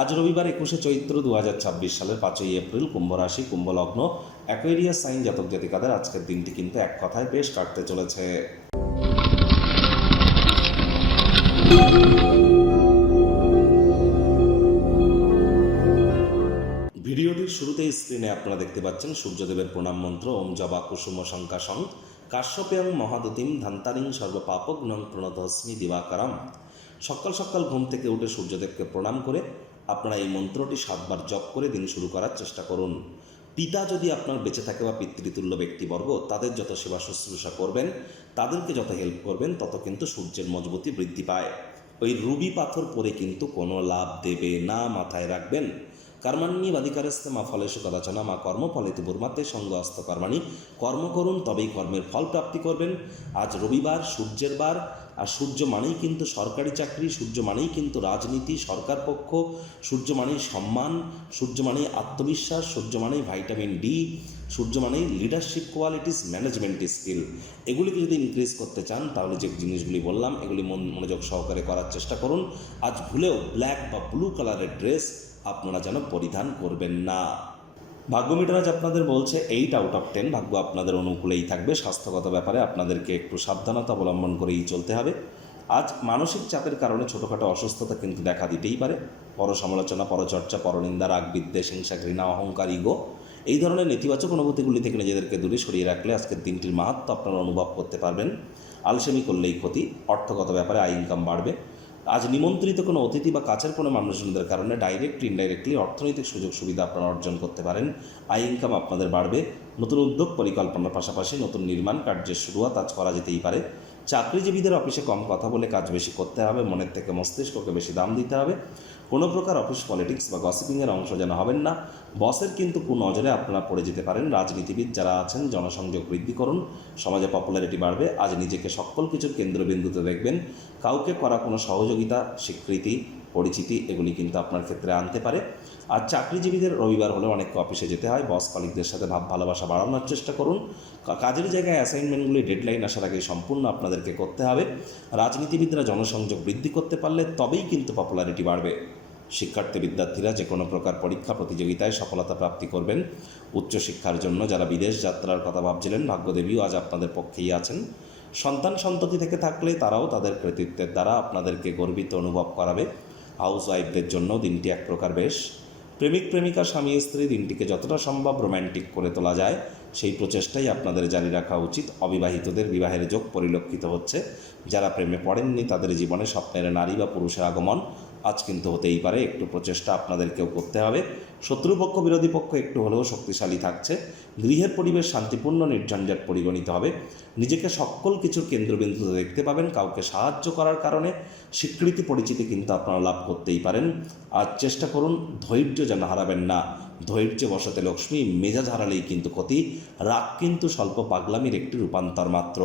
আজ রবিবার 21শে চৈত্র 2026 সালের 5ই এপ্রিল, কুম্ভ রাশি, কুম্ভ লগ্ন, অ্যাকোয়ারিয়াস সাইন জাতক জাতিকাদের আজকের দিনটি কিন্তু এক কথায় বেশ কাটতে চলেছে। ভিডিওটির শুরুতেই স্ক্রিনে আপনারা দেখতে পাচ্ছেন সূর্যদেবের প্রণাম মন্ত্র ওম জবা কুসুম শঙ্কাশং কাশ্যপেয়ং মহাদতিম ধান্তারিং সর্বপাপগ্নং প্রণতস্মি দিবাকারাম। সকাল সকাল ঘুম থেকে উঠে সূর্যদেবকে প্রণাম করে আপনারা এই মন্ত্রটি 7 বার জপ করে দিন শুরু করার চেষ্টা করুন। পিতা যদি আপনার বেঁচে থাকে বা পিতৃতুল্য ব্যক্তিবর্গ, তাদের যত সেবা শুশ্রূষা করবেন, তাদেরকে যত হেল্প করবেন, তত কিন্তু সূর্যের মজবুতি বৃদ্ধি পায়। ওই রুবি পাথর পরে কিন্তু কোনো লাভ দেবে না, মাথায় রাখবেন। কর্মাণ্যেবাধিকারস্তে মা ফলেষু কদাচন মা কর্মফলেতু বুর্মাতে সঙ্গস্ত কর্মাণি। কর্ম করুন, তবেই কর্মের ফল প্রাপ্তি করবেন। আজ রবিবার, সূর্যের বার, আর সূর্য মানেই কিন্তু সরকারি চাকরি, সূর্য মানেই কিন্তু রাজনীতি, সরকার পক্ষ, সূর্য মানেই সম্মান, সূর্য মানেই আত্মবিশ্বাস, সূর্য মানেই ভিটামিন ডি, সূর্য মানেই লিডারশিপ কোয়ালিটিস, ম্যানেজমেন্ট স্কিল। এগুলিকে যদি ইনক্রিজ করতে চান, তাহলে যে জিনিসগুলি বললাম এগুলি মনোযোগ সহকারে করার চেষ্টা করুন। আজ ভুলেও ব্ল্যাক বা ব্লু কালারের ড্রেস আপনারা যেন পরিধান করবেন না। ভাগ্য মিটার আজ আপনাদের বলছে 8 আউট অফ 10, ভাগ্য আপনাদের অনুকূলেই থাকবে। স্বাস্থ্যগত ব্যাপারে আপনাদেরকে একটু সাবধানতা অবলম্বন করেই চলতে হবে। আজ মানসিক চাপের কারণে ছোটোখাটো অসুস্থতা কিন্তু দেখা দিতেই পারে। পরসমালোচনা, পরচর্চা, পরনিন্দা, রাগ, বিদ্বেষ, হিংসা, ঘৃণা, অহংকার, ইগো, এই ধরনের নেতিবাচক অনুভূতিগুলি থেকে নিজেদেরকে দূরে সরিয়ে রাখলে আজকের দিনটির মাহাত্ম্য আপনারা অনুভব করতে পারবেন। আলসেমি করলেই ক্ষতি। অর্থগত ব্যাপারে আয় ইনকাম বাড়বে। আজ নিমন্ত্রিত কোনো অতিথি বা কাছের কোনো মানুষজনদের কারণে ডাইরেক্টলি ইনডাইরেক্টলি অর্থনৈতিক সুযোগ সুবিধা আপনারা অর্জন করতে পারেন। আয় ইনকাম আপনাদের বাড়বে। নতুন উদ্যোগ পরিকল্পনার পাশাপাশি নতুন নির্মাণ কার্যের শুরুয়াত আজ করা যেতেই পারে। চাকরিজীবীদের অফিসে কম কথা বলে কাজ বেশি করতে হবে, মনের থেকে মস্তিষ্ককে বেশি দাম দিতে হবে। কোনো প্রকার অফিস পলিটিক্স বা গসিপিংয়ের অংশ যেন হবেন না। বসের কিন্তু নজরে আপনারা পড়ে যেতে পারেন। রাজনীতিবিদ যারা আছেন, জনসংযোগ বৃদ্ধি করুন, সমাজে পপুলারিটি বাড়বে। আজ নিজেকে সকল কিছুর কেন্দ্রবিন্দুতে দেখবেন। কাউকে করা কোনো সহযোগিতা, স্বীকৃতি, পরিচিতি এগুলি কিন্তু আপনার ক্ষেত্রে আনতে পারে। আর চাকরিজীবীদের রবিবার হলে অনেককে অফিসে যেতে হয়। বস কলিগদের সাথে ভাব ভালোবাসা বাড়ানোর চেষ্টা করুন। কাজের জায়গায় অ্যাসাইনমেন্টগুলি ডেডলাইন আসার আগে সম্পূর্ণ আপনাদেরকে করতে হবে। রাজনীতিবিদরা জনসংযোগ বৃদ্ধি করতে পারলে তবেই কিন্তু পপুলারিটি বাড়বে। শিক্ষার্থী বিদ্যার্থীরা যে কোনো প্রকার পরীক্ষা প্রতিযোগিতায় সফলতা প্রাপ্তি করবেন। উচ্চশিক্ষার জন্য যারা বিদেশ যাত্রার কথা ভাবছিলেন, ভাগ্যদেবীও আজ আপনাদের পক্ষেই আছেন। সন্তান সন্ততি থেকে থাকলে তারাও তাদের কৃতিত্বের দ্বারা আপনাদেরকে গর্বিত অনুভব করাবে। হাউস ওয়াইফদের জন্য দিনটি এক প্রকার বেশ। প্রেমিক প্রেমিকা, স্বামী স্ত্রী দিনটিকে যতটা সম্ভব রোম্যান্টিক করে তোলা যায় সেই প্রচেষ্টাই আপনাদের জারি রাখা উচিত। অবিবাহিতদের বিবাহের যোগ পরিলক্ষিত হচ্ছে। যারা প্রেমে পড়েননি তাদের জীবনে স্বপ্নের নারী বা পুরুষের আগমন আজ কিন্তু হতেই পারে। একটু প্রচেষ্টা আপনাদেরকেও করতে হবে। শত্রুপক্ষ, বিরোধী পক্ষ একটু হলেও শক্তিশালী থাকছে। গৃহের পরিবেশ শান্তিপূর্ণ, নির্ঝঞ্ঝাট পরিগণিত হবে। নিজেকে সকল কিছুর কেন্দ্রবিন্দুতে দেখতে পাবেন। কাউকে সাহায্য করার কারণে স্বীকৃতি, পরিচিতি কিন্তু আপনারা লাভ করতেই পারেন। আজ চেষ্টা করুন ধৈর্য যেন হারাবেন না। ধৈর্যে বসাতে লক্ষ্মী, মেজাজ হারালেই কিন্তু ক্ষতি। রাগ কিন্তু স্বল্প পাগলামির একটি রূপান্তর মাত্র।